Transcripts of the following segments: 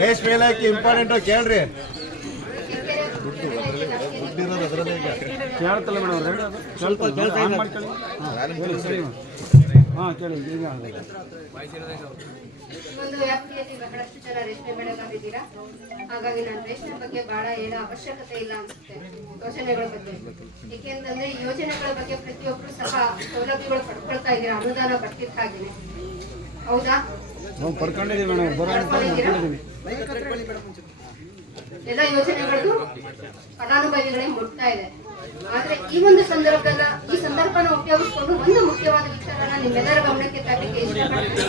ರೇಷ್ಮೆ ಇಲಾಖೆ ಇಂಪಾರ್ಟೆಂಟ್ ಕೇಳ್ರಿ. ಕೇಳ್ತಲ್ಲ ಮೇಡಮ್ ಸ್ವಲ್ಪ ಕೇಳ್ತಾ ಮಾಡ್ಕೊಳ್ಳಿ ಹಾಂ ಕೇಳಿ ಈಗ ಆಗಿದೆ. ಒಂದು ವ್ಯಾಪ್ತಿಯಲ್ಲಿ ಬಹಳಷ್ಟು ಜನ ರೇಷ್ಮೆ ಬೆಳೆಗಾರಿದ್ದೀರಾ ಹಾಗಾಗಿ ನಾನು ರೇಷ್ಮೆ ಬಗ್ಗೆ ಬಹಳ ಏನೋ ಅವಶ್ಯಕತೆ ಇಲ್ಲ ಅನ್ಸುತ್ತೆ ಯೋಜನೆಗಳ ಬಗ್ಗೆ. ಏಕೆಂತಂದ್ರೆ ಯೋಜನೆಗಳ ಬಗ್ಗೆ ಪ್ರತಿಯೊಬ್ಬರು ಸಹ ಸೌಲಭ್ಯಗಳು ಪಡ್ಕೊಳ್ತಾ ಇದ್ದೀರಾ ಅನುದಾನ ಬರ್ತಿದ್ದ ಹೌದಾ? ನಾವು ಪಡ್ಕೊಂಡಿದ್ದೀವಿ ಮೇಡಮ್ ಬರೋಣ ಎಲ್ಲ ಯೋಜನೆಗಳಿಗೂ ಫಲಾನುಭವಿಗಳೇ ಮುಟ್ತಾ ಇದೆ. ಆದ್ರೆ ಈ ಒಂದು ಸಂದರ್ಭದ ಈ ಸಂದರ್ಭನ ಉಪಯೋಗಿಸಿಕೊಂಡು ಒಂದು ಮುಖ್ಯವಾದ ವಿಚಾರನ ನಿಮ್ಮೆಲ್ಲರ ಗಮನಕ್ಕೆ ತರಲಿಕ್ಕೆ ಇಷ್ಟಪಡ್ತೀನಿ.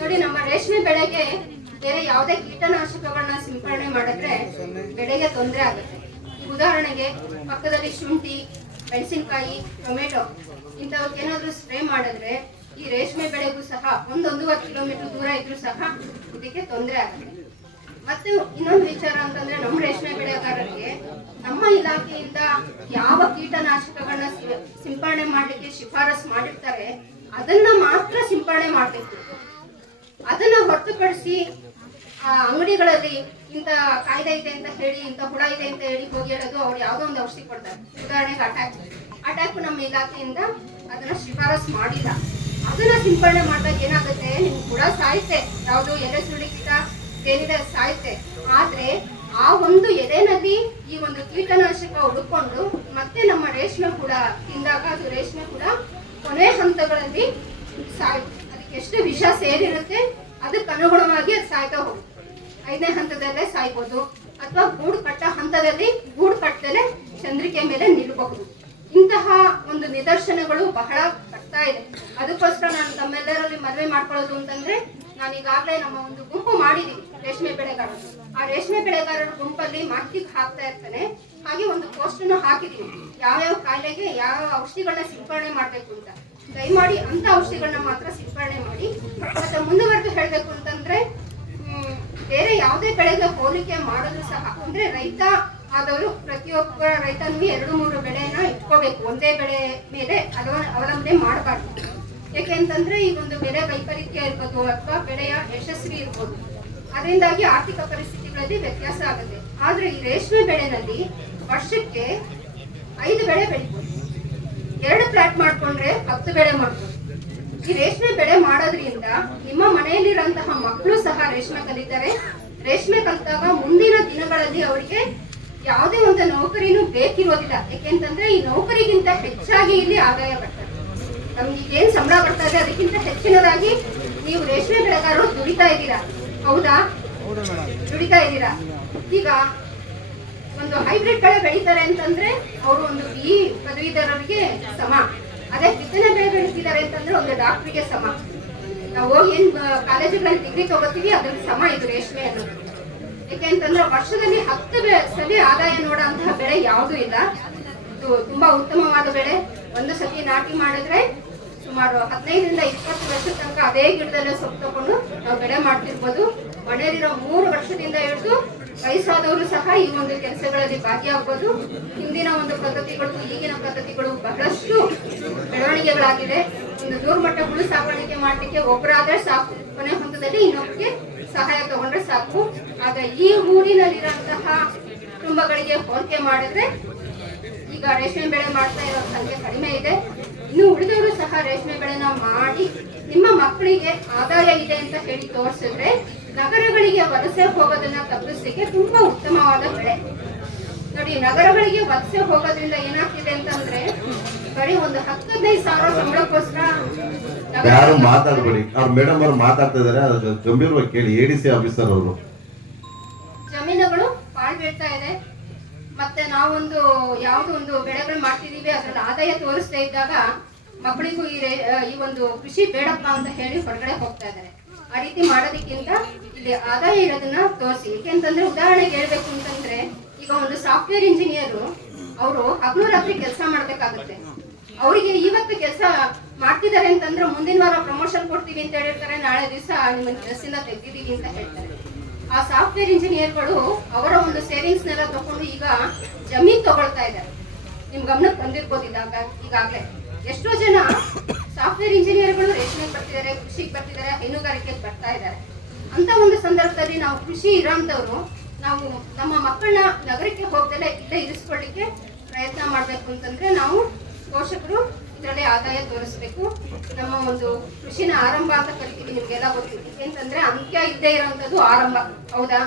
ನೋಡಿ ನಮ್ಮ ರೇಷ್ಮೆ ಬೆಳೆಗೆ ಬೇರೆ ಯಾವುದೇ ಕೀಟನಾಶಕಗಳನ್ನ ಸಿಂಪಡಣೆ ಮಾಡಿದ್ರೆ ಬೆಳೆಗೆ ತೊಂದರೆ ಆಗುತ್ತೆ. ಉದಾಹರಣೆಗೆ ಪಕ್ಕದಲ್ಲಿ ಶುಂಠಿ ಮೆಣಸಿನಕಾಯಿ, ಟೊಮೆಟೊ ಇಂಥವಕ್ಕೇನಾದರೂ ಸ್ಪ್ರೇ ಮಾಡಿದ್ರೆ ಈ ರೇಷ್ಮೆ ಬೆಳೆಗೂ ಸಹ ಒಂದೊಂದೂವರೆ ಕಿಲೋಮೀಟರ್ ದೂರ ಇದ್ರೂ ಸಹ ಇದಕ್ಕೆ ತೊಂದರೆ ಆಗುತ್ತೆ. ಮತ್ತು ಇನ್ನೊಂದು ವಿಚಾರ ಅಂತಂದ್ರೆ ನಮ್ಮ ರೇಷ್ಮೆ ಬೆಳೆಗಾರರಿಗೆ ನಮ್ಮ ಇಲಾಖೆಯಿಂದ ಯಾವ ಕೀಟನಾಶಕಗಳನ್ನ ಸಿಂಪಡಣೆ ಮಾಡಲಿಕ್ಕೆ ಶಿಫಾರಸ್ ಮಾಡಿರ್ತಾರೆ, ಅದನ್ನ ಮಾತ್ರ ಸಿಂಪಡಣೆ ಮಾಡಬೇಕು. ಅದನ್ನ ಹೊರತುಪಡಿಸಿ ಅಂಗಡಿಗಳಲ್ಲಿ ಇಂಥ ಕಾಯ್ದೆ ಇದೆ ಅಂತ ಹೇಳಿ, ಇಂಥ ಹುಳ ಇದೆ ಅಂತ ಹೇಳಿ ಹೋಗಿ ಹೇಳೋದು ಅವ್ರು ಯಾವುದೋ ಒಂದು ಔಷಧಿ ಕೊಡ್ತಾರೆ. ಉದಾಹರಣೆಗೆ ಅಟ್ಯಾಕ್ ಅಟ್ಯಾಕ್ ನಮ್ಮ ಇಲಾಖೆಯಿಂದ ಅದನ್ನ ಶಿಫಾರಸ್ ಮಾಡಿಲ್ಲ. ಅದನ್ನ ಸಿಂಪಡಣೆ ಮಾಡಿದಾಗ ಏನಾಗುತ್ತೆ? ನಿಮ್ಗೆ ಹುಳ ಸಾಯುತ್ತೆ. ಯಾವುದು ಎಲೆ ಸುಳಿ ಕೀಟ, ಏನಿದೆ ಸಾಯುತ್ತೆ. ಆದ್ರೆ ಆ ಒಂದು ಎಲೆನಲ್ಲಿ ಈ ಒಂದು ಕೀಟನಾಶಕ ಹುಡುಕೊಂಡು ಮತ್ತೆ ನಮ್ಮ ರೇಷ್ಮೆ ಕೂಡ ತಿಂದಾಗ ಅದು ರೇಷ್ಮೆ ಕೂಡ ಕೊನೆ ಹಂತಗಳಲ್ಲಿ ಸಾಯುತ್ತೆ. ಅದಕ್ಕೆ ಎಷ್ಟು ವಿಷ ಸೇರಿರುತ್ತೆ, ಅದಕ್ಕೆ ಅನುಗುಣವಾಗಿ ಅದು ಸಾಯ್ತಾ ಹೋಗುತ್ತೆ. ಐದನೇ ಹಂತದಲ್ಲೇ ಸಾಯ್ಬೋದು. ಅಥವಾ ಗೂಡು ಕಟ್ಟ ಹಂತದಲ್ಲಿ ಗೂಡು ಕಟ್ಟದಲ್ಲೇ ಚಂದ್ರಿಕೆ ಮೇಲೆ ನಿಲ್ಲಬಹುದು. ಇಂತಹ ಒಂದು ನಿದರ್ಶನಗಳು ಬಹಳ ಬರ್ತಾ ಇದೆ. ಅದಕ್ಕೋಸ್ಕರ ನಾನು ತಮ್ಮೆಲ್ಲರಲ್ಲಿ ಮದುವೆ ಮಾಡ್ಕೊಳ್ಳೋದು ಅಂತಂದ್ರೆ ನಾನು ಈಗಾಗಲೇ ನಮ್ಮ ಒಂದು ಗುಂಪು ಮಾಡಿದೀವಿ, ರೇಷ್ಮೆ ಬೆಳೆಗಾರರು. ಆ ರೇಷ್ಮೆ ಬೆಳೆಗಾರರ ಗುಂಪಲ್ಲಿ ಮಾಹಿತಿ ಹಾಕ್ತಾ ಇರ್ತಾನೆ. ಹಾಗೆ ಒಂದು ಪೋಸ್ಟನ್ನು ಹಾಕಿದೀವಿ ಯಾವ್ಯಾವ ಕಾಯಿಲೆಗೆ ಯಾವ ಔಷಧಿಗಳನ್ನ ಸಿಂಪಡಣೆ ಮಾಡಬೇಕು ಅಂತ. ದಯಮಾಡಿ ಅಂತ ಔಷಧಿಗಳನ್ನ ಮಾತ್ರ ಸಿಂಪಡಣೆ ಮಾಡಿ. ಮತ್ತೆ ಮುಂದುವರೆದು ಹೇಳಬೇಕು ಅಂತಂದ್ರೆ ಬೇರೆ ಯಾವುದೇ ಬೆಳೆಗೆ ಹೋಲಿಕೆ ಮಾಡಿದ್ರು ಸಹ, ಅಂದ್ರೆ ರೈತ ಆದವರು ಪ್ರತಿಯೊಬ್ಬ ರೈತನಿಗೆ ಎರಡು ಮೂರು ಬೆಳೆನ ಇಟ್ಕೋಬೇಕು. ಒಂದೇ ಬೆಳೆ ಮೇಲೆ ಅದವ ಅವಲಂಬನೆ ಮಾಡಬಾರ್ದು. ಯಾಕೆಂತಂದ್ರೆ ಈ ಒಂದು ಬೆಳೆ ವೈಪರೀತ್ಯ ಇರ್ಬೋದು ಅಥವಾ ಬೆಳೆಯ ಯಶಸ್ವಿ ಇರ್ಬೋದು. ಅದರಿಂದಾಗಿ ಆರ್ಥಿಕ ಪರಿಸ್ಥಿತಿಗಳಲ್ಲಿ ವ್ಯತ್ಯಾಸ ಆಗುತ್ತೆ. ಆದ್ರೆ ಈ ರೇಷ್ಮೆ ಬೆಳೆನಲ್ಲಿ ವರ್ಷಕ್ಕೆ ಐದು ಬೆಳೆ ಬೆಳಿಬೋದು. ಎರಡು ಪ್ಲಾಟ್ ಮಾಡ್ಕೊಂಡ್ರೆ ಹತ್ತು ಬೆಳೆ ಮಾಡ್ಬೋದು. ಈ ರೇಷ್ಮೆ ಬೆಳೆ ಮಾಡೋದ್ರಿಂದ ನಿಮ್ಮ ಮನೆಯಲ್ಲಿರುವಂತಹ ಮಕ್ಕಳು ಸಹ ರೇಷ್ಮೆ ಕಲಿತಾರೆ. ರೇಷ್ಮೆ ಕಲಿತಾಗ ಮುಂದಿನ ದಿನಗಳಲ್ಲಿ ಅವರಿಗೆ ಯಾವುದೇ ಒಂದು ನೌಕರಿನೂ ಬೇಕಿರೋದಿಲ್ಲ. ಯಾಕೆಂತಂದ್ರೆ ಈ ನೌಕರಿಗಿಂತ ಹೆಚ್ಚಾಗಿ ಇಲ್ಲಿ ಆದಾಯ ಬರ್ತದೆ. ನಮ್ಗೆ ಏನ್ ಸಂಬಳ ಬರ್ತಾ ಇದೆ, ಅದಕ್ಕಿಂತ ಹೆಚ್ಚಿನದಾಗಿ ನೀವು ರೇಷ್ಮೆ ಬೆಳೆಗಾರರು ದುಡಿತಾ ಇದ್ದೀರಾ? ಹೌದಾ? ದುಡಿತಾ ಇದ್ದೀರಾ? ಈಗ ಒಂದು ಹೈಬ್ರಿಡ್ ಬೆಳೆ ಬೆಳೀತಾರೆ ಅಂತಂದ್ರೆ ಅವರು ಒಂದು ಬಿ ಪದವೀಧರರಿಗೆ ಸಮ. ಅದೇ ಬಿತ್ತನೆ ಬೆಳೆ ಬೆಳೆಸಿದ್ದಾರೆ ಅಂತಂದ್ರೆ ಒಂದು ಡಾಕ್ಟ್ರಿಗೆ ಸಮ. ನಾವು ಹೋಗಿ ಏನ್ ಕಾಲೇಜುಗಳಲ್ಲಿ ಡಿಗ್ರಿ ತಗೋತೀವಿ, ಅದ್ರಲ್ಲಿ ಸಮ ಇದು ರೇಷ್ಮೆ ಅನ್ನೋದು ಯಾಕೆ ಅಂತಂದ್ರೆ ವರ್ಷದಲ್ಲಿ ಹತ್ತು ಸಲಿ ಆದಾಯ ನೋಡುವಂತಹ ಬೆಳೆ ಯಾವುದೂ ಇಲ್ಲ. ಇದು ತುಂಬಾ ಉತ್ತಮವಾದ ಬೆಳೆ. ಒಂದು ಸತಿ ನಾಟಿ ಮಾಡಿದ್ರೆ ಸುಮಾರು ಹದಿನೈದರಿಂದ ಇಪ್ಪತ್ತು ವರ್ಷದ ತನಕ ಅದೇ ಗಿಡದಲ್ಲೇ ಸೊಪ್ಪು ತಗೊಂಡು ನಾವು ಬೆಳೆ ಮಾಡ್ತಿರ್ಬೋದು. ಮನೆಯಲ್ಲಿರೋ ಮೂರು ವರ್ಷದಿಂದ ಹಿಡಿದು ವಯಸ್ಸಾದವರು ಸಹ ಈ ಒಂದು ಕೆಲಸಗಳಲ್ಲಿ ಭಾಗಿಯಾಗಬಹುದು ಹಿಂದಿನ ಒಂದು ಪದ್ಧತಿಗಳು, ಈಗಿನ ಪದ್ಧತಿಗಳು ಬಹಳಷ್ಟು ಬೆಳವಣಿಗೆಗಳಾಗಿದೆ ಒಂದು ದೂರ್ಮಟ್ಟಗಳು ಸಾಕಾಣಿಕೆ ಮಾಡ್ಲಿಕ್ಕೆ ಒಬ್ಬರಾದ್ರೆ ಸಾಕು. ಕೊನೆ ಹಂತದಲ್ಲಿ ಇನ್ನೊಬ್ಬರಿಗೆ ಸಹಾಯ ತಗೊಂಡ್ರೆ ಸಾಕು. ಆಗ ಈ ಊರಿನಲ್ಲಿರುವಂತಹ ಕುಟುಂಬಗಳಿಗೆ ಹೋಲಿಕೆ ಮಾಡಿದ್ರೆ ಈಗ ರೇಷ್ಮೆ ಬೆಳೆ ಮಾಡ್ತಾ ಇರೋ ಸಂಖ್ಯೆ ಕಡಿಮೆ ಇದೆ. ಇನ್ನು ಉಳಿದವರು ಸಹ ರೇಷ್ಮೆ ಬೆಳೆನ ಮಾಡಿ ನಿಮ್ಮ ಮಕ್ಕಳಿಗೆ ಆದಾಯ ಇದೆ ಅಂತ ಹೇಳಿ ತೋರಿಸಿದ್ರೆ ನಗರಗಳಿಗೆ ವಲಸೆ ಹೋಗೋದನ್ನ ತಪ್ಪಿಸಲಿಕ್ಕೆ ತುಂಬಾ ಉತ್ತಮವಾದ ಬೆಳೆ ನೋಡಿ ನಗರಗಳಿಗೆ ವಲಸೆ ಹೋಗೋದ್ರಿಂದ ಏನಾಗ್ತಿದೆ ಅಂತಂದ್ರೆ ಬರೀ ಒಂದು ಹತ್ತದೈದು ಸಾವಿರ ಸಂಬಳಕ್ಕೋಸ್ಕರ ಯಾರು ಮಾತಾಡ್ಬೇಡಿ. ಅವ್ರ ಮೇಡಮ್ ಅವ್ರು ಮಾತಾಡ್ತಾ ಇದಾರೆ ಗಂಭೀರವಾಗಿ ಕೇಳಿ. ಎ ಡಿ ಸಿ ಆಫೀಸರ್ ಅವರು. ಜಮೀನುಗಳು ಪಾಳ್ ಬೀಳ್ತಾ ಇದೆ. ಮತ್ತೆ ನಾವೊಂದು ಯಾವ್ದು ಒಂದು ಬೆಳೆಗಳು ಮಾಡ್ತಿದೀವಿ ಅದ್ರಲ್ಲಿ ಆದಾಯ ತೋರಿಸ್ತಾ ಇದ್ದಾಗ ಮಕ್ಕಳಿಗೂ ಈ ಈ ಒಂದು ಕೃಷಿ ಬೇಡಪ್ಪ ಅಂತ ಹೇಳಿ ಹೊರಗಡೆ ಹೋಗ್ತಾ ಇದ್ದಾರೆ. ಆ ರೀತಿ ಮಾಡೋದಕ್ಕಿಂತ ಇಲ್ಲಿ ಆದಾಯ ಇರೋದನ್ನ ತೋರಿಸಿ. ಯಾಕೆಂತಂದ್ರೆ ಉದಾಹರಣೆಗೆ ಹೇಳ್ಬೇಕು ಅಂತಂದ್ರೆ, ಈಗ ಒಂದು ಸಾಫ್ಟ್ವೇರ್ ಇಂಜಿನಿಯರು ಅವರು ಹಗಲು ರಾತ್ರಿ ಕೆಲಸ ಮಾಡ್ಬೇಕಾಗುತ್ತೆ. ಅವರಿಗೆ ಇವತ್ತು ಕೆಲಸ ಮಾಡ್ತಿದ್ದಾರೆ ಅಂತಂದ್ರೆ ಮುಂದಿನ ವಾರ ಪ್ರಮೋಷನ್ ಕೊಡ್ತೀವಿ ಅಂತ ಹೇಳಿರ್ತಾರೆ, ನಾಳೆ ದಿವಸ ನಿಮ್ಮ ಕೆಲಸದಿಂದ ತೆಗ್ದಿದ್ದೀವಿ ಅಂತ ಹೇಳ್ತಾರೆ. ಆ ಸಾಫ್ಟ್ವೇರ್ ಇಂಜಿನಿಯರ್ಗಳು ಅವರ ಒಂದು ಸೇವಿಂಗ್ಸ್ ನೆಲ್ಲ ತಗೊಂಡು ಈಗ ಜಮೀನ್ ತಗೊಳ್ತಾ ಇದ್ದಾರೆ. ನಿಮ್ ಗಮನಕ್ಕೆ ಬಂದಿರ್ಬೋದು ಇದಾಗ, ಈಗಾಗಲೇ. ಎಷ್ಟೋ ಜನ ಬರ್ತಿದ್ದಾರೆ, ಕೃಷಿಗೆ ಬರ್ತಿದ್ದಾರೆ ಹೈನುಗಾರಿಕೆಗೆ ಬರ್ತಾ ಇದ್ದಾರೆ. ಅಂತ ಒಂದು ಸಂದರ್ಭದಲ್ಲಿ ನಾವು ಕೃಷಿ ಇರೋಂಥವ್ರು ನಾವು ನಮ್ಮ ಮಕ್ಕಳನ್ನ ನಗರಕ್ಕೆ ಹೋಗ್ದಲ್ಲೇ ಇಲ್ಲೇ ಇರಿಸ್ಕೊಳ್ಳಿಕ್ಕೆ ಪ್ರಯತ್ನ ಮಾಡಬೇಕು ಅಂತಂದ್ರೆ ನಾವು ಪೋಷಕರು ಇದರಲ್ಲಿ ಆದಾಯ ತೋರಿಸ್ಬೇಕು. ನಮ್ಮ ಒಂದು ಕೃಷಿನ ಆರಂಭ ಅಂತ ಕರಿತೀವಿ ನಿಮ್ಗೆಲ್ಲ ಗೊತ್ತಿದೆ. ಅಂತಂದ್ರೆ ಅಂತ್ಯ ಇದ್ದೇ ಇರೋಂಥದ್ದು ಆರಂಭ. ಹೌದಾ?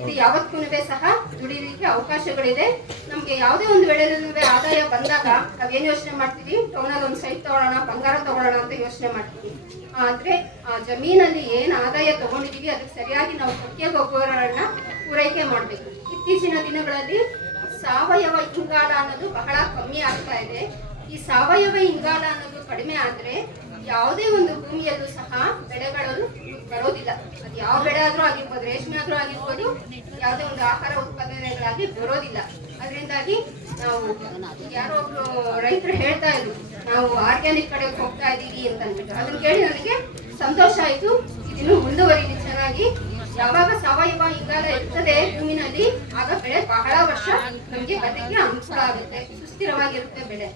ಇದು ಯಾವತ್ತೂ ಸಹ ದುಡಿಲಿಕ್ಕೆ ಅವಕಾಶಗಳಿದೆ. ನಮ್ಗೆ ಯಾವುದೇ ಒಂದು ವೇಳೆಯಲ್ಲೂ ಆದಾಯ ಬಂದಾಗ ನಾವೇನು ಯೋಚನೆ ಮಾಡ್ತೀವಿ? ಟೌನಲ್ಲಿ ಒಂದು ಸೈಟ್ ತಗೊಳ್ಳೋಣ, ಬಂಗಾರ ತಗೊಳ್ಳೋಣ ಅಂತ ಯೋಚನೆ ಮಾಡ್ತೀವಿ. ಆದ್ರೆ ಆ ಜಮೀನಲ್ಲಿ ಏನ್ ಆದಾಯ ತಗೊಂಡಿದೀವಿ, ಅದಕ್ಕೆ ಸರಿಯಾಗಿ ನಾವು ಮುಖ್ಯ ಗೊಬ್ಬರಗಳನ್ನ ಪೂರೈಕೆ ಮಾಡ್ಬೇಕು. ಇತ್ತೀಚಿನ ದಿನಗಳಲ್ಲಿ ಸಾವಯವ ಇಂಗಾಲ ಅನ್ನೋದು ಬಹಳ ಕಮ್ಮಿ ಆಗ್ತಾ ಇದೆ. ಈ ಸಾವಯವ ಇಂಗಾಲ ಅನ್ನೋದು ಕಡಿಮೆ ಆದ್ರೆ ಯಾವುದೇ ಒಂದು ಭೂಮಿಯಲ್ಲೂ ಸಹ ಬೆಳೆಗಳು ಬರೋದಿಲ್ಲ. ಅದು ಯಾವ ಬೆಳೆ ಆದ್ರೂ ಆಗಿರ್ಬೋದು, ರೇಷ್ಮೆ ಆದ್ರೂ ಆಗಿರ್ಬೋದು, ಯಾವುದೇ ಒಂದು ಆಹಾರ ಉತ್ಪಾದನೆಗಳಾಗಿ ಬರೋದಿಲ್ಲ. ಅದರಿಂದಾಗಿ ನಾವು ಯಾರೋ ಒಬ್ರು ರೈತರು ಹೇಳ್ತಾ ಇದ್ರು, ನಾವು ಆರ್ಗ್ಯಾನಿಕ್ ಕಡೆ ಹೋಗ್ತಾ ಇದ್ದೀವಿ ಅಂತ ಅಂದ್ಬಿಟ್ಟು. ಅದನ್ನ ಕೇಳಿ ನನಗೆ ಸಂತೋಷ ಆಯಿತು. ಇದನ್ನು ಮುಂದುವರಿಲಿ ಚೆನ್ನಾಗಿ. ಯಾವಾಗ ಸಾವಯವ ಇಂಗಾಲ ಇರ್ತದೆ ಭೂಮಿನಲ್ಲಿ, ಆಗ ಬೆಳೆ ಬಹಳ ವರ್ಷ ನಮಗೆ ಅದಕ್ಕೆ ಅನುಕೂಲ ಆಗುತ್ತೆ. ಸುಸ್ಥಿರವಾಗಿರುತ್ತೆ ಬೆಳೆ.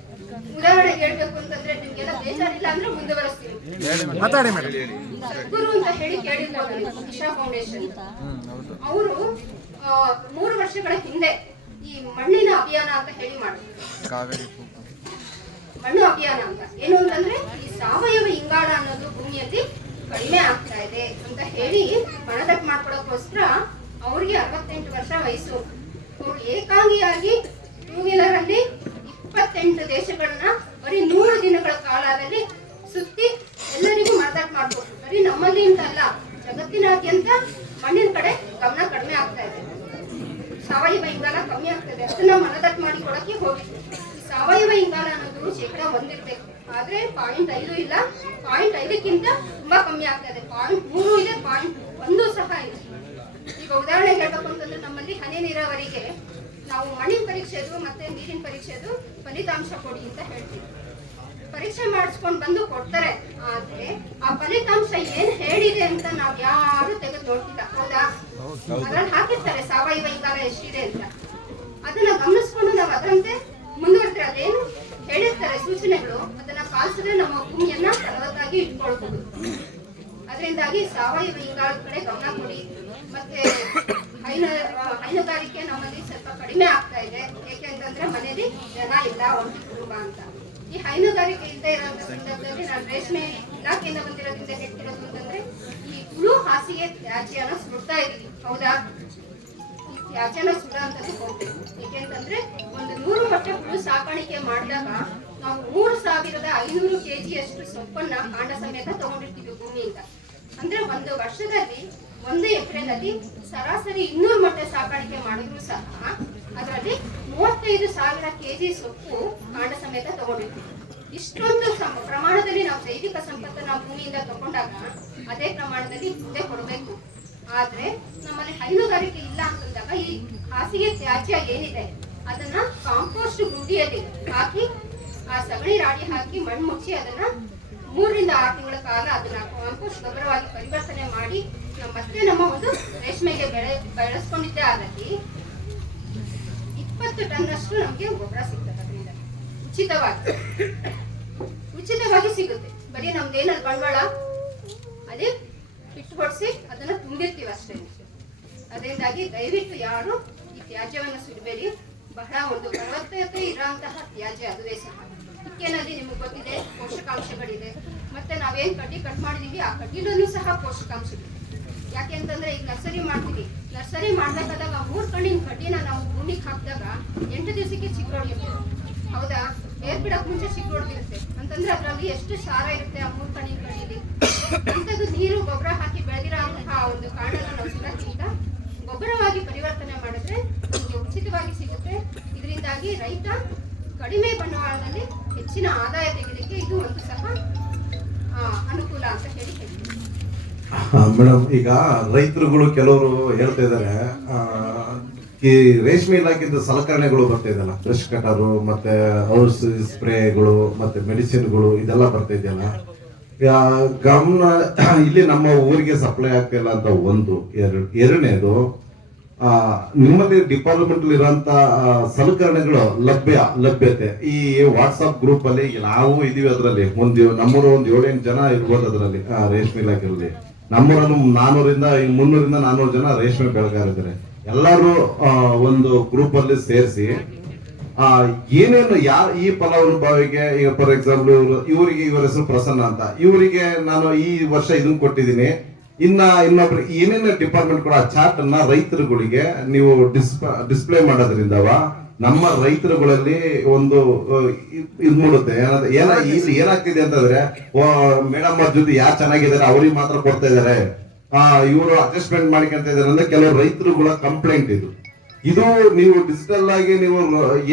ಉದಾಹರಣೆಗೆ ಹೇಳ್ಬೇಕು ಅಂತಂದ್ರೆ ನಿಮ್ಗೆಲ್ಲ ಬೇಜಾರಿಲ್ಲ ಅಂದ್ರೆ ಮುಂದುವರಿಸ್ತೀವಿ. ಮಾತಾಡಿ ಮೇಡಮ್. ಸದ್ಗುರು ಅಂತ ಹೇಳಿ ಕೇಳಿರ್ಬೋದು ನೀವು, ಇಶಾ ಫೌಂಡೇಶನ್. ಅವರು ಮೂರು ವರ್ಷಗಳ ಹಿಂದೆ ಈ ಮಣ್ಣಿನ ಅಭಿಯಾನ ಅಂತ ಹೇಳಿ ಮಾಡಿದ್ರು. ಮಣ್ಣು ಅಭಿಯಾನ ಅಂತ. ಏನು ಅಂತಂದ್ರೆ ಈ ಸಾವಯವ ಇಂಗಾಲ ಅನ್ನೋದು ಭೂಮಿಯಲ್ಲಿ ಕಡಿಮೆ ಆಗ್ತಾ ಇದೆ ಅಂತ ಹೇಳಿ ಮನದಟ್ಟು ಮಾಡ್ಕೊಡೋಕ್ಕೋಸ್ಕರ ಅವ್ರಿಗೆ ಅರವತ್ತೆಂಟು ವರ್ಷ ವಯಸ್ಸು. ಅವ್ರು ಏಕಾಂಗಿಯಾಗಿ ಟೂ ವೀಲರ್ ಅಲ್ಲಿ ಇಪ್ಪತ್ತೆಂಟು ದೇಶಗಳನ್ನ ಬರೀ ನೂರು ದಿನಗಳ ಕಾಲದಲ್ಲಿ ಸುತ್ತಿ ಎಲ್ಲರಿಗೂ ಮಾತಾಡ್ ಮಾಡ್ಬೋದು. ಬರೀ ನಮ್ಮಲ್ಲಿ ಅಂತ ಅಲ್ಲ, ಜಗತ್ತಿನಾದ್ಯಂತ ಮಣ್ಣಿನ ಕಡೆ ಗಮನ ಕಡಿಮೆ ಆಗ್ತಾ ಇದೆ. ಸಾವಯವ ಇಂಗಾಲ ಕಮ್ಮಿ ಆಗ್ತದೆ. ಅದನ್ನ ಮಾಡಿ ಕೊಡಕ್ಕೆ ಈ ಸಾವಯವ ಇಂಗಾಲ ಅನ್ನೋದು ಶೇಕಡ ಒಂದಿರ್ಬೇಕು. ಆದ್ರೆ ಪಾಯಿಂಟ್ ಐದು ಇಲ್ಲ. ಪಾಯಿಂಟ್ ಐದಕ್ಕಿಂತ ತುಂಬಾ ಕಮ್ಮಿ ಆಗ್ತಾ ಇದೆ. ಪಾಯಿಂಟ್ ಮೂರು ಇದೆ ಪಾಯಿಂಟ್ ಒಂದು ಸಹ ಇದೆ ಈಗ ಉದಾಹರಣೆ ಹೇಳ್ಬೇಕು ಅಂತಂದ್ರೆ ನಮ್ಮಲ್ಲಿ ಹನಿ ನೀರಾವರಿಗೆ ನಾವು ಮಣ್ಣಿನ ಪರೀಕ್ಷೆದು ಮತ್ತೆ ನೀರಿನ ಪರೀಕ್ಷೆದು ಫಲಿತಾಂಶ ಕೊಡಿ ಅಂತ ಹೇಳ್ತೀವಿ. ಪರೀಕ್ಷೆ ಮಾಡಿಸ್ಕೊಂಡು ಬಂದು ಕೊಡ್ತಾರೆ, ಆದ್ರೆ ಆ ಫಲಿತಾಂಶ ಏನ್ ಹೇಳಿದೆ ಅಂತ ನಾವ್ ಯಾರು ತೆಗೆದು ನೋಡ್ತಿಲ್ಲ, ಹೌದಾ? ಅದ್ರಲ್ಲಿ ಹಾಕಿರ್ತಾರೆ, ಸಾವಯವ ಇಂಗಾಲ ಎಷ್ಟಿದೆ ಅಂತ. ಅದನ್ನ ಗಮನಿಸ್ಕೊಂಡು ನಾವು ಅದರಂತೆ ಮುಂದುವರೆದ್ರೆ ಅದೇನು ಹೇಳಿರ್ತಾರೆ ಸೂಚನೆಗಳು, ಅದನ್ನ ಪಾಲಿಸಿದ್ರೆ ನಮ್ಮ ಭೂಮಿಯನ್ನ ಫಲವತ್ತಾಗಿ ಇಟ್ಕೊಳ್ಬಹುದು. ಅದರಿಂದಾಗಿ ಸಾವಯವ ಇಂಗಾಲದ ಕಡೆ ಗಮನ ಕೊಡಿ, ಮತ್ತೆ ಹೈನ ಹೈನುಗಾರಿಕೆ ನಮ್ಮಲ್ಲಿ ಸ್ವಲ್ಪ ಕಡಿಮೆ ಆಗ್ತಾ ಇದೆ. ಏಕೆಂತಂದ್ರೆ ಮನೇಲಿ ಜನ ಇಲ್ಲ ಒಂದು ಕುಟುಂಬ ಅಂತ. ಈ ಹೈನುಗಾರಿಕೆ ಇಲ್ಲದೆ ಇರೋಂಥ ಸಂದರ್ಭದಲ್ಲಿ ನಾನು ರೇಷ್ಮೆ ಇಲಾಖೆಯಿಂದ ಬಂದಿರೋದ್ರಿಂದ ಹೇಳ್ತಿರೋದು ಅಂತಂದ್ರೆ ಈ ಹುಳು ಹಾಸಿಗೆ ತ್ಯಾಜ್ಯನ ಸುಡ್ತಾ ಇರಲಿ. ಹೌದಾ? ಈ ತ್ಯಾಜ್ಯನ ಸುಡೋಂಥದ್ದು ಹೋಗ್ಬೇಕು. ಏಕೆಂತಂದ್ರೆ, ಒಂದು ನೂರು ಮೊಟ್ಟೆ ಹುಳು ಸಾಕಾಣಿಕೆ ಮಾಡಿದಾಗ ನಾವು ಮೂರು ಸಾವಿರದ ಐನೂರು ಕೆಜಿಯಷ್ಟು ಸೊಪ್ಪನ್ನ ಕಾಂಡ ಸಮೇತ ತಗೊಂಡಿರ್ತೀವಿ ಭೂಮಿಯಿಂದ. ಅಂದ್ರೆ ಒಂದು ವರ್ಷದಲ್ಲಿ ಒಂದು ಎಕರೆನಲ್ಲಿ ಸರಾಸರಿ ಇನ್ನೂರು ಮೊಟ್ಟೆ ಸಾಕಾಣಿಕೆ ಮಾಡಿದ್ರು ಸಹ ಅದರಲ್ಲಿ ಮೂವತ್ತೈದು ಸಾವಿರ ಕೆಜಿ ಸೊಪ್ಪು ಕಾಂಡ ಸಮೇತ ತಗೊಂಡಿರ್ತೀವಿ ಇಷ್ಟೊಂದು ಪ್ರಮಾಣದಲ್ಲಿ ನಾವು ಜೈವಿಕ ಸಂಪತ್ತನ್ನ ಭೂಮಿಯಿಂದ ತಗೊಂಡಾಗ ಅದೇ ಪ್ರಮಾಣದಲ್ಲಿ ಮುಂದೆ ಕೊಡಬೇಕು. ಆದ್ರೆ ನಮ್ಮಲ್ಲಿ ಹೈನುಗಾರಿಕೆ ಇಲ್ಲ ಅಂತಂದಾಗ ಈ ಹಾಸಿಗೆ ತ್ಯಾಜ್ಯ ಏನಿದೆ, ಅದನ್ನ ಕಾಂಪೋಸ್ಟ್ ಗುಂಡಿಯಲ್ಲಿ ಹಾಕಿ, ಆ ಸಗಣಿ ರಾಡಿ ಹಾಕಿ ಮಣ್ಣು ಮುಚ್ಚಿ ಅದನ್ನ ಮೂರರಿಂದ ಆರು ತಿಂಗಳ ಕಾಲ ಅದನ್ನ ಕಾಂಪೋಸ್ಟ್ ಗೊಬ್ಬರವಾಗಿ ಪರಿವರ್ತನೆ ಮಾಡಿ ಮತ್ತೆ ನಮ್ಮ ಒಂದು ರೇಷ್ಮೆಗೆ ಬೆಳೆ ಬೆಳೆಸ್ಕೊಂಡಿದ್ದೆ ಆಗಲಿ, ಇಪ್ಪತ್ತು ಟನ್ನಷ್ಟು ನಮಗೆ ಗೊಬ್ಬರ ಸಿಗ್ತದೆ ಅದರಿಂದ. ಉಚಿತವಾಗಿ. ಉಚಿತವಾಗಿ ಸಿಗುತ್ತೆ. ಬರೀ ನಮ್ದೇನಲ್ಲಿ ಬಂಡವಾಳ? ಅದೇ ಹೊಡೆಸಿ ಅದನ್ನ ತುಂಬಿರ್ತೀವಿ ಅಷ್ಟೇ. ಅದರಿಂದಾಗಿ ದಯವಿಟ್ಟು ಯಾರು ಈ ತ್ಯಾಜ್ಯವನ್ನು ಸುಡಬೇಡಿ. ಬಹಳ ಒಂದು ಫಲವತ್ತತೆ ಇರೋಂತಹ ತ್ಯಾಜ್ಯ ಅದುವೇ ಸಹ. ಹಿಕ್ಕೆನಲ್ಲಿ ನಿಮಗೆ ಗೊತ್ತಿದೆ, ಪೋಷಕಾಂಶಗಳಿದೆ. ಮತ್ತೆ ನಾವೇನು ಕಡ್ಡಿ ಕಟ್ ಮಾಡಿದೀವಿ, ಆ ಕಡ್ಡಿಲೂ ಸಹ ಪೋಷಕಾಂಶಗಳಿದೆ ಯಾಕೆ ಅಂತಂದ್ರೆ ಈಗ ನರ್ಸರಿ ಮಾಡ್ತೀವಿ. ನರ್ಸರಿ ಮಾಡ್ಬೇಕಾದಾಗ ಮೂರ್ ಕಣ್ಣಿನ ಕಡ್ಡಿನ ನಾವು ಭೂಮಿಗೆ ಹಾಕಿದಾಗ ಎಂಟು ದಿವಸಕ್ಕೆ ಚಿಗುರೊಡೆಯುತ್ತೆ ಹೌದಾ? ಬೇರ್ ಬಿಡಕ್ ಮುಂಚೆ ಚಿಗುರೊಡೆದಿರುತ್ತೆ ಅಂತಂದ್ರೆ ಅದರಲ್ಲಿ ಎಷ್ಟು ಸಾರ ಇರುತ್ತೆ ಆ ಮೂರ್ ಕಣ್ಣಿನ ಕಡ್ಡಿಲಿ ಅಂಥದ್ದು ನೀರು ಗೊಬ್ಬರ ಹಾಕಿ ಬೆಳೆದಿರೋ ಆ ಒಂದು ಕಾರಣನ ನಾವು ಸಿಗೋದ್ರಿಂದ ಗೊಬ್ಬರವಾಗಿ ಪರಿವರ್ತನೆ ಮಾಡಿದ್ರೆ ನಮಗೆ ಉಚಿತವಾಗಿ ಸಿಗುತ್ತೆ. ಇದರಿಂದಾಗಿ ರೈತ ಕಡಿಮೆ ಬಂಡವಾಳದಲ್ಲಿ ಹೆಚ್ಚಿನ ಆದಾಯ ತೆಗೆದಕ್ಕೆ ಇದು ಒಂದು ಸಹ ಅನುಕೂಲ ಅಂತ ಹೇಳಿ ಮೇಡಮ್ ಈಗ ರೈತರುಗಳು ಕೆಲವರು ಹೇಳ್ತಾ ಇದ್ದಾರೆ ಈ ರೇಷ್ಮೆ ಇಲಾಖೆಯಿಂದ ಸಲಕರಣೆಗಳು ಬರ್ತಾ ಇದೆಯಲ್ಲ ಬ್ರಷ್ ಕಟರು ಮತ್ತೆ ಔಷಧಿ ಸ್ಪ್ರೇಗಳು ಮತ್ತೆ ಮೆಡಿಸಿನ್ಗಳು ಇದೆಲ್ಲ ಬರ್ತಾ ಇದೆಯಲ್ಲ. ಗಮನ ಇಲ್ಲಿ ನಮ್ಮ ಊರಿಗೆ ಸಪ್ಲೈ ಆಗ್ತಿಲ್ಲ ಅಂತ ಒಂದು ಎರಡು ಎರಡನೇದು ಆ, ನಿಮ್ಮಲ್ಲಿ ಡಿಪಾರ್ಟ್ಮೆಂಟ್ ಇರುವಂತ ಸಲಕರಣೆಗಳು ಲಭ್ಯ ಲಭ್ಯತೆ. ಈ ವಾಟ್ಸಪ್ ಗ್ರೂಪ್ ಅಲ್ಲಿ ನಾವು ಇದೀವಿ ಅದರಲ್ಲಿ. ಒಂದು ನಮ್ಮೂರು ಒಂದು ಏಳೆಂಟು ಜನ ಇರ್ಬೋದು ಅದರಲ್ಲಿ ರೇಷ್ಮೆ ಇಲಾಖೆಯಲ್ಲಿ. ನಮ್ಮೂರನ್ನು ನಾನೂರಿಂದ ಮುನ್ನೂರಿಂದ ನಾನೂರು ಜನ ರೇಷ್ಮೆ ಬೆಳೆಗಾರಿದ್ದಾರೆ ಎಲ್ಲರೂ ಆ, ಒಂದು ಗ್ರೂಪ್ ಅಲ್ಲಿ ಸೇರಿಸಿ ಆ ಏನೇನು ಯಾರು ಈ ಫಲಾನುಭವಿಗೆ ಈಗ ಫಾರ್ ಎಕ್ಸಾಂಪಲ್ ಇವರು ಇವರಿಗೆ ಇವರ ಹೆಸರು ಪ್ರಸನ್ನ ಅಂತ. ಇವರಿಗೆ ನಾನು ಈ ವರ್ಷ ಇದನ್ನ ಕೊಟ್ಟಿದ್ದೀನಿ. ಇನ್ನ ಇನ್ನೊಬ್ರು ಏನೇನು ಡಿಪಾರ್ಟ್ಮೆಂಟ್ ಕೂಡ ಚಾರ್ಟ್ ಅನ್ನ ರೈತರುಗಳಿಗೆ ನೀವು ಡಿಸ್ಪ್ಲೇ ಮಾಡೋದ್ರಿಂದವ ನಮ್ಮ ರೈತರುಗಳಲ್ಲಿ ಒಂದು ಇದ್- ಮೂಡುತ್ತೆ. ಏನ ಇಲ್ಲಿ ಏನಾಗ್ತಿದೆ ಅಂತಂದ್ರೆ ಮೇಡಮ್ ಅವ್ರ ಜೊತೆ ಯಾರು ಚೆನ್ನಾಗಿದ್ದಾರೆ ಅವ್ರಿಗೆ ಮಾತ್ರ ಕೊಡ್ತಾ ಇದಾರೆ ಆ ಇವರು ಅಡ್ಜಸ್ಟ್ಮೆಂಟ್ ಮಾಡ್ಕೊಂತ ಇದಾರೆ ಅಂದ್ರೆ ಕೆಲವು ರೈತರುಗಳ ಕಂಪ್ಲೇಂಟ್ ಇದು. ಇದು ನೀವು ಡಿಜಿಟಲ್ ಆಗಿ ನೀವು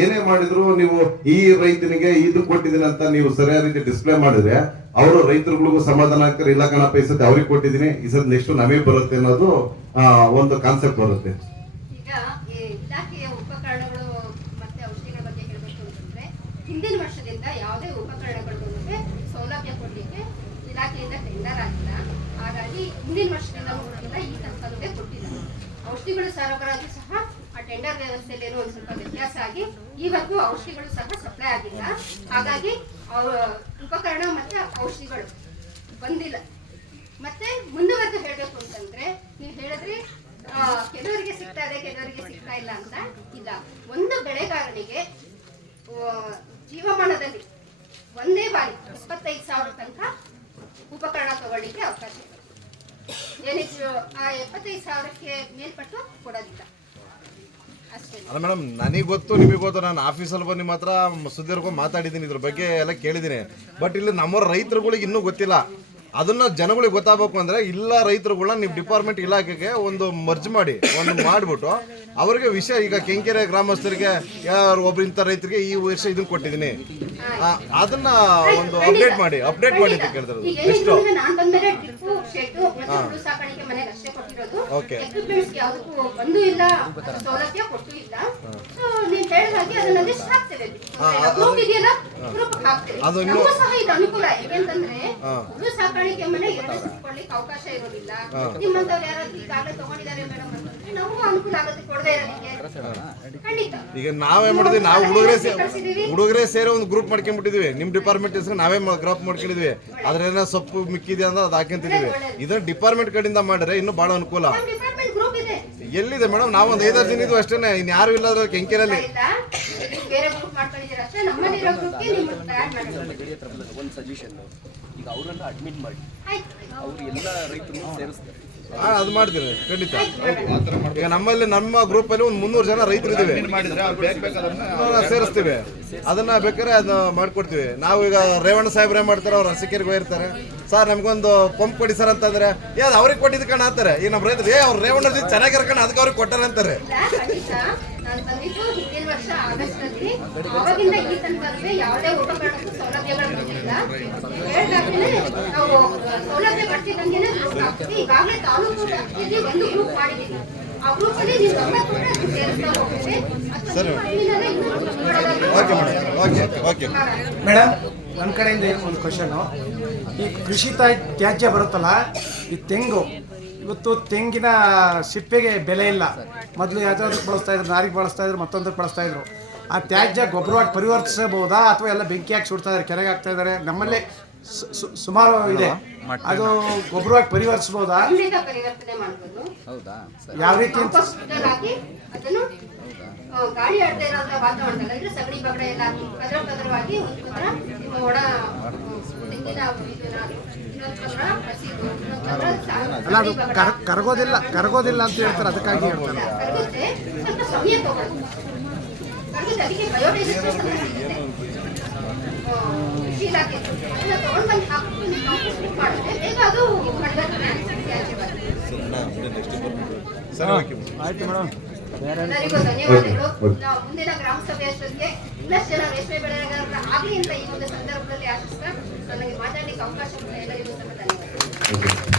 ಏನೇ ಮಾಡಿದ್ರು ನೀವು ಈ ರೈತನಿಗೆ ಇದು ಕೊಟ್ಟಿದ್ದೀನಿ ಅಂತ ನೀವು ಸರಿಯಾದ ರೀತಿ ಡಿಸ್ಪ್ಲೇ ಮಾಡಿದ್ರೆ ಅವರು ರೈತರುಗಳಿಗೂ ಸಮಾಧಾನ ಆಗ್ತಾರೆ. ಇಲ್ಲ ಕಣಪ್ಪ ಈ ಸತಿ ಅವ್ರಿಗೆ ಕೊಟ್ಟಿದ್ದೀನಿ. ಈ ಸತಿ ನೆಕ್ಸ್ಟ್ ನಮಗೆ ಬರುತ್ತೆ ಅನ್ನೋದು ಒಂದು ಕಾನ್ಸೆಪ್ಟ್ ಬರುತ್ತೆ ಈಗ ಈ ಇಲಾಖೆಯ ಉಪಕರಣಗಳು ಮತ್ತೆ ಔಷಧಿಗಳ ಬಗ್ಗೆ ಹೇಳಬೇಕು ಅಂತಂದ್ರೆ ಯಾವುದೇ ಉಪಕರಣಗಳು ಬಂದ್ರೆ ಸೌಲಭ್ಯ ಕೊಡಲಿಕ್ಕೆ ಇಲಾಖೆಯಿಂದ ಟೆಂಡರ್ ಆಗಿಲ್ಲ. ಹಾಗಾಗಿ ಹಿಂದಿನ ವರ್ಷದಿಂದ ಕೂಡ ಈ ತನಕವೇ ಕೊಟ್ಟಿಲ್ಲ ಔಷಧಿಗಳು ಸರಬರಾಜು ಸಹ ಆ ಟೆಂಡರ್ ವ್ಯವಸ್ಥೆಯಲ್ಲಿ ಒಂದು ಸ್ವಲ್ಪ ವ್ಯತ್ಯಾಸ ಆಗಿ ಇವತ್ತು ಔಷಧಿಗಳು ಸಹ ಸಪ್ಲೈ ಆಗಿಲ್ಲ. ಹಾಗಾಗಿ ಉಪಕರಣ ಮತ್ತೆ ಔಷಧಿಗಳು ಬಂದಿಲ್ಲ. ಮತ್ತೆ ಮುಂದುವರೆದು ಹೇಳಬೇಕು ಅಂತಂದ್ರೆ, ನೀವು ಹೇಳಿದ್ರಿ ಕೆಲವರಿಗೆ ಸಿಗ್ತಾ ಇದೆ, ಕೆಲವರಿಗೆ ಸಿಗ್ತಾ ಇಲ್ಲ ಅಂತ ಇಲ್ಲ. ಒಂದು ಬೆಳೆಗಾರನಿಗೆ ಜೀವಮಾನದಲ್ಲಿ ಒಂದೇ ಬಾರಿ ಇಪ್ಪತ್ತೈದು ಸಾವಿರ ತನಕ ಉಪಕರಣ ತಗೊಳ್ಳಿಕ್ಕೆ ಅವಕಾಶ ಇದೆ. ಏನಿದ್ರು ಆ ಎಪ್ಪತ್ತೈದು ಸಾವಿರಕ್ಕೆ ಮೇಲ್ಪಟ್ಟು ಕೊಡೋದಿಲ್ಲ. ಅಷ್ಟೇ. ಅಲ್ಲ ಮೇಡಮ್, ನನಗೆ ಗೊತ್ತು, ನಿಮಗೆ ಗೊತ್ತು, ನಾನು ಆಫೀಸಲ್ಲಿ ಬಂದು ನಿಮ್ಮ ಹತ್ರ ಸುದ್ದಿರ್ಕೊಂಡು ಮಾತಾಡಿದ್ದೀನಿ, ಇದ್ರ ಬಗ್ಗೆ ಎಲ್ಲ ಕೇಳಿದ್ದೀನಿ. ಬಟ್ ಇಲ್ಲಿ ನಮ್ಮ ರೈತರುಗಳಿಗೆ ಇನ್ನೂ ಗೊತ್ತಿಲ್ಲ. ಅದನ್ನ ಜನಗಳಿಗೆ ಗೊತ್ತಾಗಬೇಕು ಅಂದ್ರೆ ಇಲ್ಲ ರೈತರುಗಳನ್ನ ನಿಮ್ಮ ಡಿಪಾರ್ಟ್ಮೆಂಟ್ ಇಲಾಖೆಗೆ ಒಂದು ಮರ್ಜ್ ಮಾಡಿ ಒಂದು ಮಾಡಿಬಿಟ್ಟು ಅವರಿಗೆ ವಿಷಯ ಈಗ ಕೆಂಕೆರೆ ಗ್ರಾಮಸ್ಥರಿಗೆ ಯಾರು ಒಬ್ರು ಇಂಥ ರೈತರಿಗೆ ಈ ವರ್ಷ ಇದನ್ನ ಕೊಟ್ಟಿದ್ದೀನಿ. ಅದನ್ನ ಒಂದು ಅಪ್ಡೇಟ್ ಮಾಡಿ ಅಪ್ಡೇಟ್ ಮಾಡಿ ಅಂತ ಕೇಳ್ತಾರೆ ಎಷ್ಟು? ಏನಿದ್ರು Okay. ಎಕ್ವಿಪ್ಮೆಂಟ್ಸ್ ಯಾವುದಕ್ಕೂ ಬಂದು ಇಲ್ಲ ಸೌಲಭ್ಯ ಕೊಟ್ಟು ಇಲ್ಲ. ಸೊ ನೀವ್ ಹೇಳಿದ ಹಾಗೆ ಅದನ್ನ ಲಿಸ್ಟ್ ಹಾಕ್ತೇವೆ ಗ್ರೂಪ್ ಇದೆಯಲ್ಲ ಗ್ರೂಪ್ ಹಾಕ್ತೇವೆ ಅದು ಇನ್ನು- ನಮಗೂ ಸಹ ಇದು ಅನುಕೂಲ ಸಾಕಾಣಿಕೆ ಮನೆ ಎರಡು ಸಿಕ್ಕೊಳ್ಳಿಕ್ಕೆ ಅವಕಾಶ ಇರೋದಿಲ್ಲ. ನಿಮ್ಮಂತವ್ರು ಯಾರಾದ್ರೂ ಈಗಾಗಲೇ ತಗೊಂಡಿದ್ದಾರೆ ಮೇಡಮ್ ಅಂತಂದ್ರೆ ನಮಗೂ ಅನುಕೂಲ ಆಗುತ್ತೆ ಕೊಡದೆ ಇರೋದಕ್ಕೆ. ಖಂಡಿತ. ಈಗ ನಾವೇ ಮಾಡಿದ್ವಿ ನಾವು ಹುಡುಗರೇ ಸೇ. ಹುಡುಗರೇ ಸೇರಿ ಒಂದು ಗ್ರೂಪ್ ಮಾಡ್ಕೊಂಡ್ಬಿಟ್ಟಿದ್ವಿ. ನಿಮ್ ಡಿಪಾರ್ಟ್ಮೆಂಟ್ ಹೆಸರು ನಾವೇ ಗ್ರೂಪ್ ಮಾಡ್ಕೊಂಡಿದ್ವಿ. ಅದ್ರ ಏನೋ ಸೊಪ್ಪು ಮಿಕ್ಕಿದೆ ಅಂದ್ರೆ ಅದು ಹಾಕೊಂತಿದ್ವಿ ಇದನ್ನ ಡಿಪಾರ್ಟ್ಮೆಂಟ್ ಕಡೆಯಿಂದ ಮಾಡಿದ್ರೆ ಇನ್ನೂ ಬಹಳ ಅನುಕೂಲ. ನಮ್ಮ ಡಿಪಾರ್ಟ್ಮೆಂಟ್ ಗ್ರೂಪ್ ಇದೆ. ಎಲ್ಲಿದೆ ಮೇಡಮ್ ನಾವು ಒಂದು ಐದಾರು ದಿನ ಇದ್ವು ಅಷ್ಟೇನೆ. ಇನ್ ಯಾರು ಇಲ್ಲ ಅದ್ರಲ್ಲಿ ಕೆಂಕೆರಲ್ಲಿ. ಇಲ್ಲ ಬೇರೆ ಗ್ರೂಪ್ ಮಾಡ್ಕೊಂಡಿದ್ದೀರ ಅಷ್ಟೇ. ನಮ್ಮಲ್ಲಿರೋ ಗ್ರೂಪ್ಗೆ ನೀವು ತಯಾರು ಮಾಡಿ ಒಂದು ಸಜೆಷನ್. ಈಗ ಅವರನ್ನ ಅಡ್ಮಿಟ್ ಮಾಡಿ. ಆಯ್ತು. ಅವ್ರು ಎಲ್ಲ ರೈತರನ್ನು ಸೇರಿಸ್ತಾರೆ. ಹಾ ಅದು ಮಾಡ್ತೀವಿ ಖಂಡಿತ. ಈಗ ನಮ್ಮಲ್ಲಿ ನಮ್ಮ ಗ್ರೂಪ್ ಅಲ್ಲಿ ಒಂದು ಮುನ್ನೂರು ಜನ ರೈತರು ಇದ್ದೀವಿ. ಸೇರಿಸ್ತೀವಿ. ಅದನ್ನ ಬೇಕಾದ್ರೆ ಅದನ್ನ ಮಾಡ್ಕೊಡ್ತೀವಿ. ನಾವು ಈಗ ರೇವಣ್ಣ ಸಾಹೇಬ್ರು ಏನ್ ಮಾಡ್ತಾರೆ ಅವ್ರ ಅರಸಿಕೆರೆಗೆ ಹೋಗಿರ್ತಾರೆ. ಸರ್ ನಮಗೊಂದು ಪಂಪ್ ಕೊಡಿ ಸರ್ ಅಂತಂದ್ರೆ ಏ ಅದು ಅವ್ರಿಗೆ ಕೊಟ್ಟಿದ್ದು ಕಣ ಅಂತಾರೆ. ಈ ನಮ್ಮ ರೈತರು ಏ ಅವ್ರು ರೇವಣ್ಣ ಚೆನ್ನಾಗಿ ಕಣ ಅದಕ್ಕೆ ಅವ್ರಿಗೆ ಕೊಟ್ಟಾರೆ ಅಂತಾರೆ. ಇಲ್ಲ ನಾನು ಬಂದಿದ್ದು ಹಿಂದಿನ ವರ್ಷ ಆಗಸ್ಟ್ ಅಲ್ಲಿ ಅವಾಗಿಂದ ಈ ತನಕ ಯಾವುದೇ ಉಪಕರಣಕ್ಕೂ ಸೌಲಭ್ಯಗಳು ಬಂದಿಲ್ಲ ಹೇಳ್ದಾಗ್ಲೇ ನಾವು ಸೌಲಭ್ಯ ಬರ್ತಿದ್ದಂಗೆನೆ ಗ್ರೂಪ್ ಹಾಕ್ತೀವಿ ಈಗಾಗಲೇ ತಾಲೂಕು ವ್ಯಾಪ್ತಿಯಲ್ಲಿ ಒಂದು ಗ್ರೂಪ್ ಮಾಡಿದ್ದೀವಿ. ಆ ಗ್ರೂಪ್ ಅಲ್ಲಿ ನೀವು ಗಮನ ಕೊಟ್ಟರೆ ಅದು ಸೇರಿಸ್ತಾ ಹೋಗ್ತೇವೆ. ಅಥವಾ ನಿಮ್ಮ ಹಳ್ಳಿನಲ್ಲೇ ಇನ್ನೊಂದು group ಮಾಡೋದಾದ್ರೆ okay madam okay okay. Madam ನನ್ನ ಕಡೆಯಿಂದ ಒಂದು ಕ್ವಶನು ಈ ಕೃಷಿ ತಾಯ್ ತ್ಯಾಜ್ಯ ಬರುತ್ತಲ್ಲ ಈ ತೆಂಗು. ಇವತ್ತು ತೆಂಗಿನ ಸಿಪ್ಪೆಗೆ ಬೆಲೆ ಇಲ್ಲ. ಮೊದಲು ಯಾವುದಾದ್ರೂ ಬಳಸ್ತಾ ಇದ್ರು ನಾರಿಗೆ ಬಳಸ್ತಾ ಇದ್ರು ಮತ್ತೊಂದಕ್ಕೆ ಬಳಸ್ತಾ ಇದ್ರು. ಆ ತ್ಯಾಜ್ಯ ಗೊಬ್ಬರವಾಗಿ ಪರಿವರ್ತಿಸಬಹುದಾ ಅಥವಾ ಎಲ್ಲ ಬೆಂಕಿ ಹಾಕಿ ಸುಡ್ತಾ ಇದ್ದಾರೆ ಕೆರೆಗೆ ಹಾಕ್ತಾ ಇದ್ದಾರೆ ನಮ್ಮಲ್ಲೇ ಸು- ಸು- ಸುಮಾರು ಇದೆ. ಅದು ಗೊಬ್ಬರವಾಗಿ ಪರಿವರ್ತಿಸಬಹುದಾ? ಯಾವ ರೀತಿ ಅಂತ ಗಾಳಿ ಆಡದೇ ಇರೋ ವಾತಾವರಣದಲ್ಲಿ ಸಗಣಿ ಬಗಡೆ ಎಲ್ಲ ಹಾಕಿ ಪದ್ರ ಪದರವಾಗಿ ಒಂದು ಪದ್ರ ಒಣ ಅಲ್ಲ ಅದು ಕರಗೋದಿಲ್ಲ ಕರಗೋದಿಲ್ಲ ಅಂತ ಹೇಳ್ತಾರೆ ಅದಕ್ಕಾಗಿ ಹೇಳ್ತಾರೆ. ಆಯ್ತು ಮೇಡಮ್. ಎಲ್ಲರಿಗೂ ಧನ್ಯವಾದಗಳು ನಾವು ಮುಂದಿನ ಗ್ರಾಮ ಅಷ್ಟೊತ್ತಿಗೆ ಇನ್ನಷ್ಟು ಜನ ರೇಷ್ಮೆ ಬೆಳೆಗಾರರ ಆಗಲಿ ಅಂತ ಈ ಒಂದು ಸಂದರ್ಭದಲ್ಲಿ ಆಶಿಸ್ತಾ ನನಗೆ ಮಾತಾಡಲಿಕ್ಕೆ ಅವಕಾಶ ಎಲ್ಲರಿಗೂ ಸಹ ಧನ್ಯವಾದಗಳು